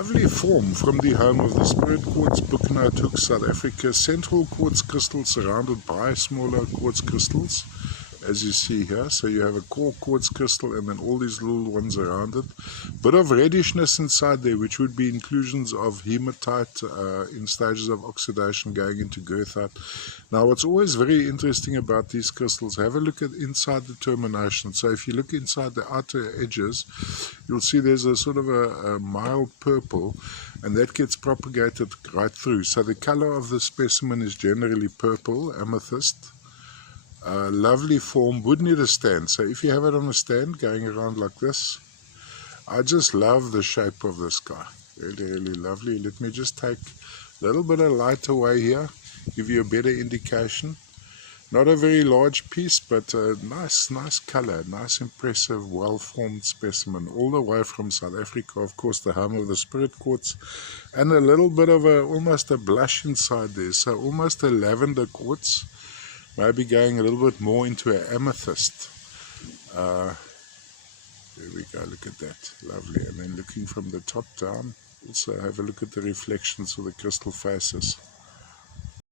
Lovely form from the home of the Spirit Quartz, Buknout Hoek, South Africa. Central quartz crystal surrounded by smaller quartz crystals, as you see here. So you have a core quartz crystal and then all these little ones around it. Bit of reddishness inside there, which would be inclusions of hematite in stages of oxidation going into goethite. Now what's always very interesting about these crystals, have a look at inside the termination. So if you look inside the outer edges, you'll see there's a sort of a mild purple, and that gets propagated right through. So the color of the specimen is generally purple, amethyst. Lovely form, would need a stand. So if you have it on a stand going around like this, I just love the shape of this guy. Really, really lovely. Let me just take a little bit of light away here, give you a better indication. Not a very large piece, but a nice color, nice, impressive, well-formed specimen, all the way from South Africa, of course, the home of the Spirit Quartz, and a little bit of almost a blush inside there, so almost a lavender quartz, maybe going a little bit more into an amethyst. There we go, look at that, lovely. And then looking from the top down, also have a look at the reflections of the crystal faces.